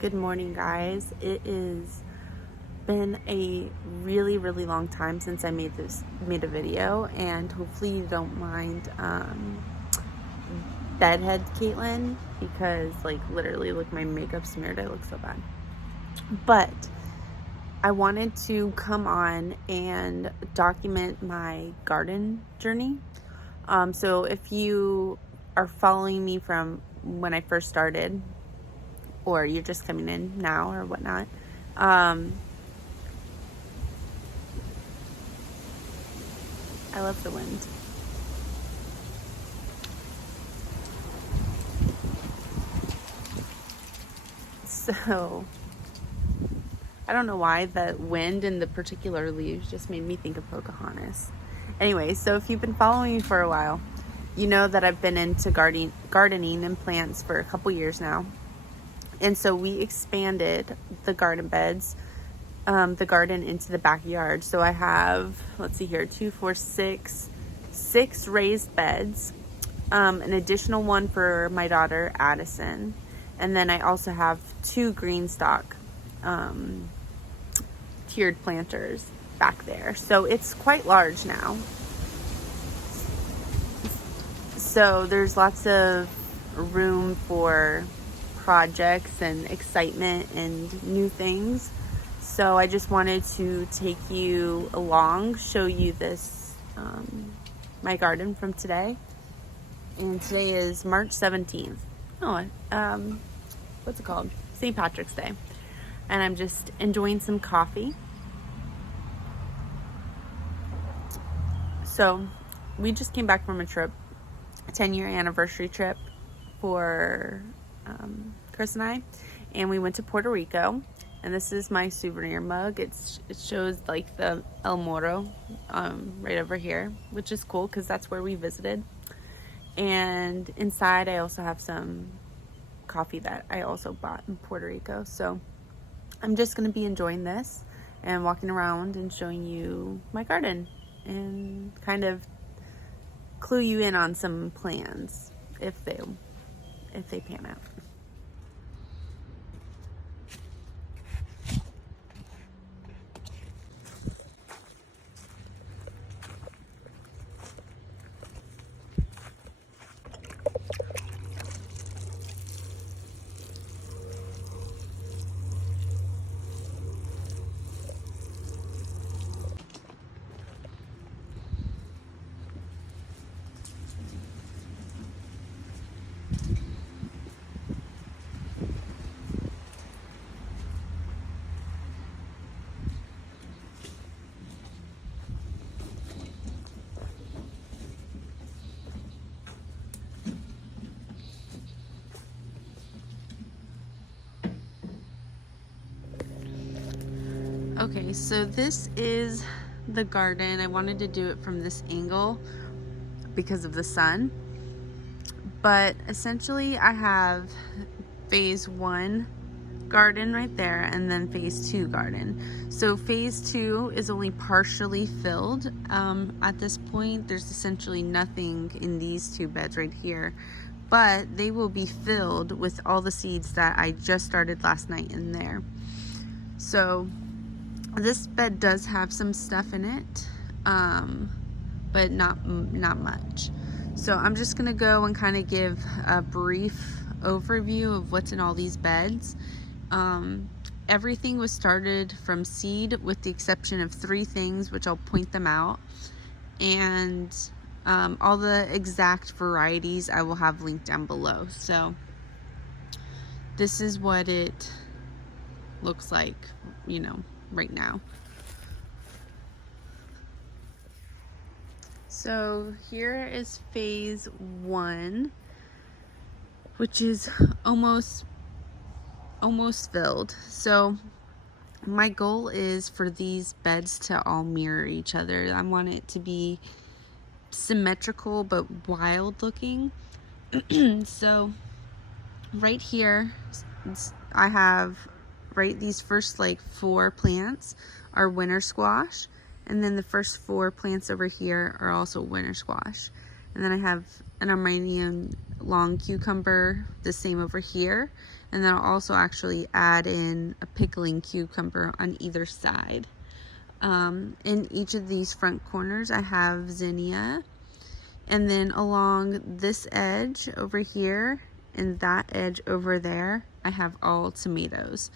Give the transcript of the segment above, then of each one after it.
Good morning, guys. It has been a really long time since I made a video, and hopefully you don't mind bedhead Caitlin, because literally look, my makeup smeared. I look so bad. But I wanted to come on and document my garden journey. So if you are following me from when I first started, or you're just coming in now or whatnot, I love the wind. So I don't know why the wind and the particular leaves just made me think of Pocahontas. Anyway, so if you've been following me for a while, you know that I've been into gardening and plants for a couple years now. And so we expanded the garden beds, the garden into the backyard. So I have, let's see here, 2, 4, 6 raised beds, an additional one for my daughter Addison, and then I also have 2 green stock tiered planters back there. So it's quite large now. So there's lots of room for projects and excitement and new things. So I just wanted to take you along, show you this, my garden from today. And today is March 17th. What's it called? St. Patrick's Day. And I'm just enjoying some coffee. So we just came back from a trip, a 10-year anniversary trip for Chris and I, and we went to Puerto Rico. And this is my souvenir mug. It shows like the El Moro right over here, which is cool because that's where we visited. And inside I also have some coffee that I also bought in Puerto Rico. So I'm just going to be enjoying this and walking around and showing you my garden and kind of clue you in on some plans if they pan out. Okay, so this is the garden. I wanted to do it from this angle because of the sun. But essentially I have phase 1 garden right there, and then phase 2 garden. So phase 2 is only partially filled. At this point, there's essentially nothing in these 2 beds right here, but they will be filled with all the seeds that I just started last night in there. So this bed does have some stuff in it, but not much. So I'm just gonna go and kind of give a brief overview of what's in all these beds. Everything was started from seed with the exception of 3 things, which I'll point them out. And all the exact varieties I will have linked down below. So this is what it looks like, right now. So here is phase 1, which is almost filled. So my goal is for these beds to all mirror each other. I want it to be symmetrical but wild looking. So right here I have these first 4 plants are winter squash, and then the first 4 plants over here are also winter squash. And then I have an Armenian long cucumber, the same over here, And then I'll also actually add in a pickling cucumber on either side. In each of these front corners I have zinnia, and then along this edge over here and that edge over there I have all tomatoes.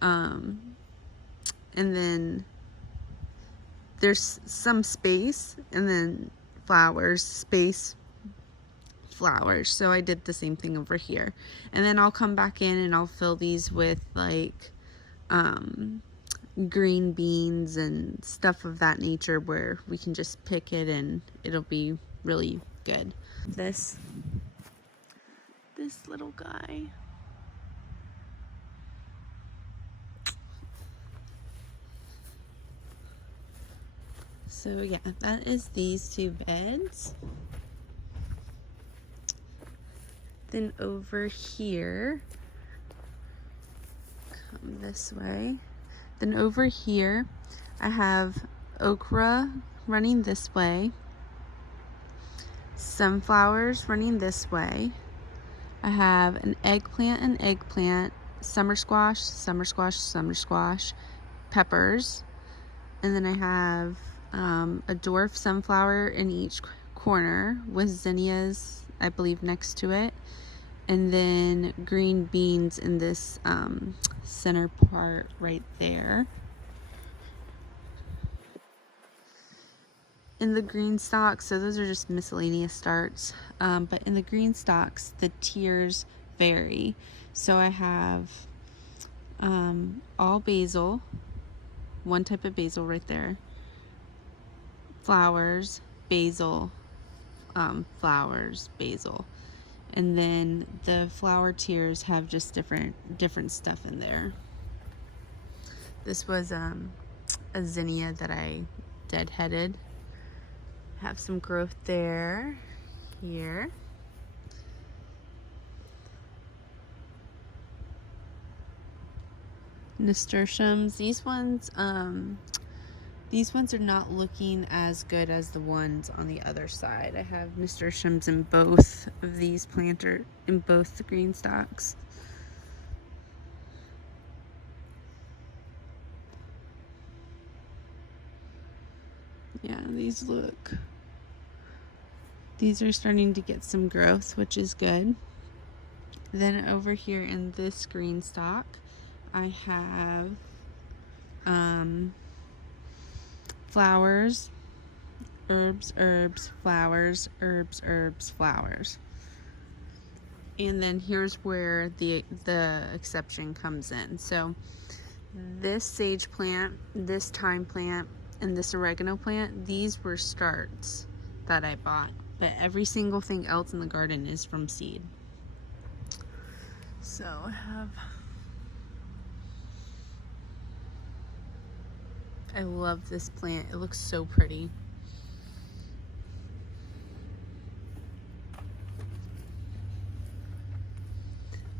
And then there's some space, and then flowers, space, flowers. So I did the same thing over here. And then I'll come back in and I'll fill these with like green beans and stuff of that nature, where we can just pick it and it'll be really good. This little guy. So yeah, that is these two beds. Then over here, come this way. Then over here, I have okra running this way, sunflowers running this way. I have an eggplant and eggplant, summer squash, summer squash, summer squash, peppers, and then I have a dwarf sunflower in each corner with zinnias, I believe, next to it, and then green beans in this center part right there. In the green stalks, so those are just miscellaneous starts, but in the green stalks the tiers vary. So I have all basil, one type of basil right there, flowers, basil, flowers, basil, and then the flower tiers have just different stuff in there. This was a zinnia that I deadheaded. Have some growth there, here. Nasturtiums, these ones are not looking as good as the ones on the other side. I have nasturtiums in both of these in both the green stalks. Yeah, these are starting to get some growth, which is good. Then over here in this green stalk, I have flowers, herbs, herbs, flowers, herbs, herbs, flowers. And then here's where the exception comes in. So this sage plant, this thyme plant, and this oregano plant, these were starts that I bought, but every single thing else in the garden is from seed. So I love this plant. It looks so pretty.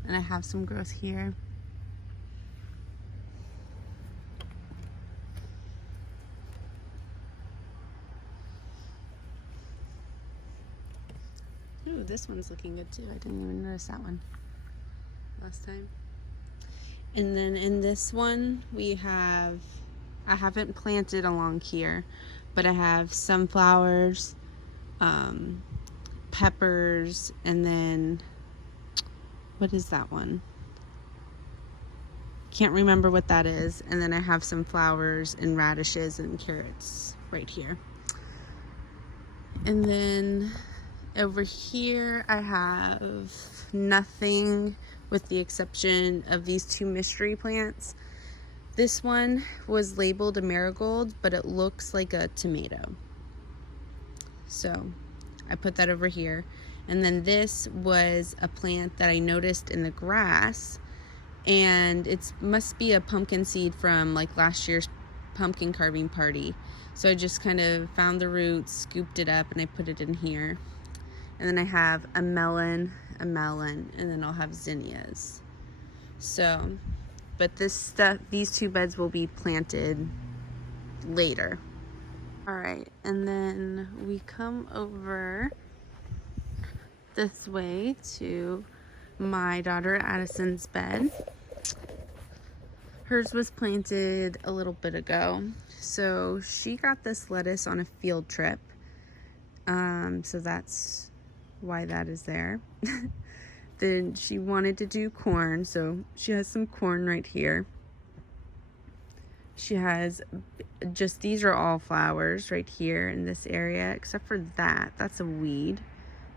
And I have some growth here. Ooh, this one's looking good too. I didn't even notice that one last time. And then in this one, I haven't planted along here, but I have sunflowers, peppers, and then, what is that one? Can't remember what that is. And then I have some flowers and radishes and carrots right here. And then over here I have nothing with the exception of these two mystery plants. This one was labeled a marigold, but it looks like a tomato. So I put that over here. And then this was a plant that I noticed in the grass, and it must be a pumpkin seed from like last year's pumpkin carving party. So I just kind of found the roots, scooped it up, and I put it in here. And then I have a melon, and then I'll have zinnias. So, but these two beds will be planted later. All right, and then we come over this way to my daughter Addison's bed. Hers was planted a little bit ago. So she got this lettuce on a field trip. So that's why that is there. Then she wanted to do corn, so she has some corn right here. She has just, these are all flowers right here in this area, except for that. That's a weed.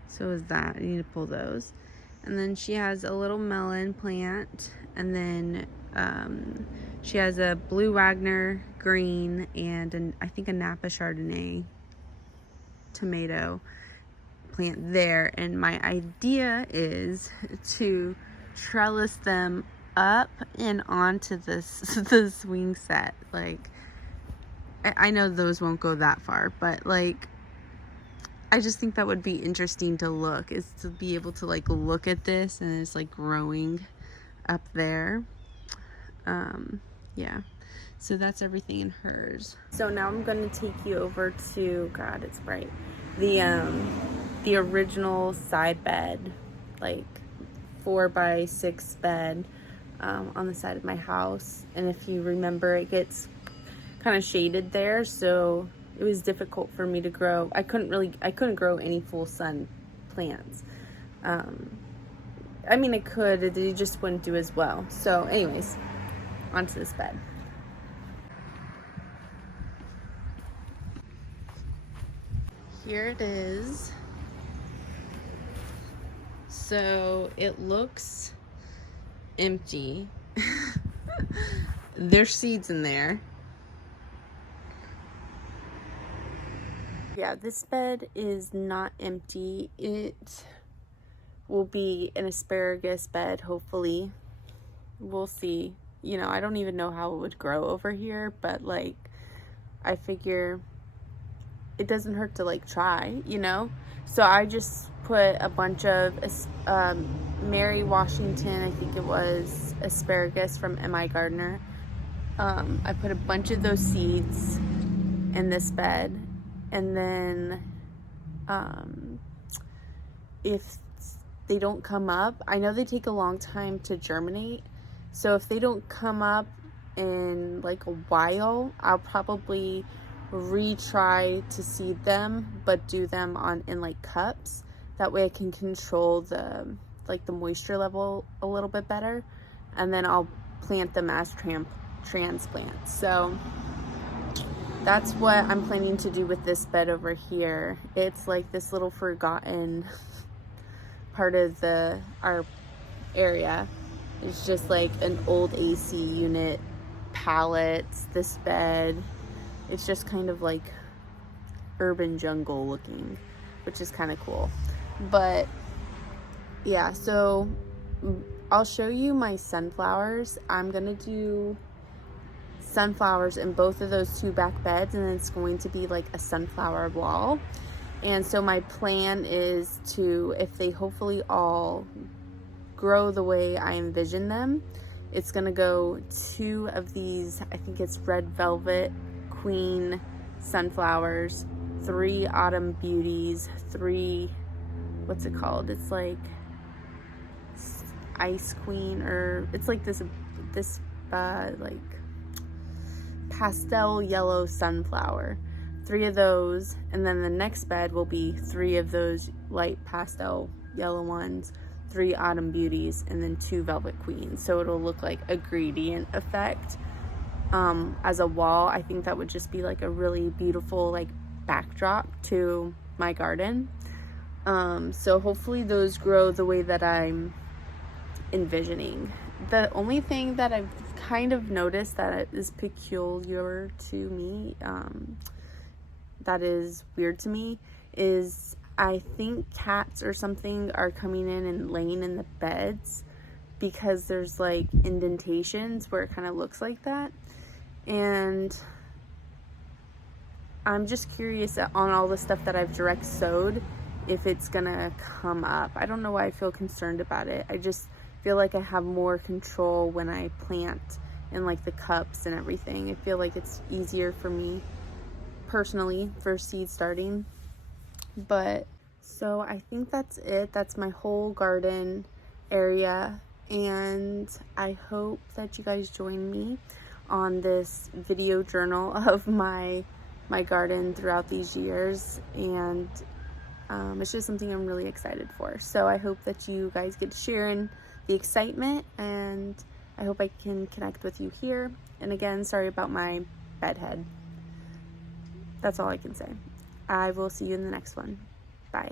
So is that. I need to pull those. And then she has a little melon plant, and then she has a blue Wagner green and I think a Napa Chardonnay tomato plant there. And my idea is to trellis them up and onto the swing set. Like, I know those won't go that far, but like, I just think that would be interesting to look, is to be able to like look at this and it's like growing up there. Yeah, so that's everything in hers. So now I'm going to take you over to, God, it's bright, the original side bed, like 4x6 bed on the side of my house. And if you remember, it gets kind of shaded there, so it was difficult for me to grow. I couldn't grow any full sun plants. I mean, I could, they just wouldn't do as well. So anyways, onto this bed. Here it is. So it looks empty. There's seeds in there. Yeah, this bed is not empty. It will be an asparagus bed, hopefully. We'll see. You know, I don't even know how it would grow over here, but like, I figure it doesn't hurt to like try, you know? So I just put a bunch of Mary Washington, I think it was, asparagus from M.I. Gardner. I put a bunch of those seeds in this bed. And then if they don't come up, I know they take a long time to germinate. So if they don't come up in like a while, I'll probably retry to seed them, but do them in like cups. That way I can control the moisture level a little bit better. And then I'll plant them as transplants. So that's what I'm planning to do with this bed over here. It's like this little forgotten part of our area. It's just like an old AC unit, pallets, this bed. It's just kind of like urban jungle looking, which is kind of cool. But yeah, so I'll show you my sunflowers. I'm gonna do sunflowers in both of those two back beds, and it's going to be like a sunflower wall. And so my plan is to, if they hopefully all grow the way I envision them, it's gonna go 2 of these, I think it's red velvet queen sunflowers, 3 autumn beauties, 3, what's it called, it's like ice queen, or it's like this like pastel yellow sunflower, 3 of those. And then the next bed will be 3 of those light pastel yellow ones, 3 autumn beauties, and then 2 velvet queens. So it'll look like a gradient effect as a wall. I think that would just be like a really beautiful like backdrop to my garden. So hopefully those grow the way that I'm envisioning. The only thing that I've kind of noticed that is peculiar to me, that is weird to me, is I think cats or something are coming in and laying in the beds, because there's like indentations where it kind of looks like that. And I'm just curious on all the stuff that I've direct sowed, if it's gonna come up. I don't know why I feel concerned about it. I just feel like I have more control when I plant in like the cups and everything. I feel like it's easier for me personally for seed starting. But so I think that's it. That's my whole garden area, and I hope that you guys join me on this video journal of my garden throughout these years, and it's just something I'm really excited for. So I hope that you guys get to share in the excitement, and I hope I can connect with you here. And again, sorry about my bedhead. That's all I can say. I will see you in the next one. Bye.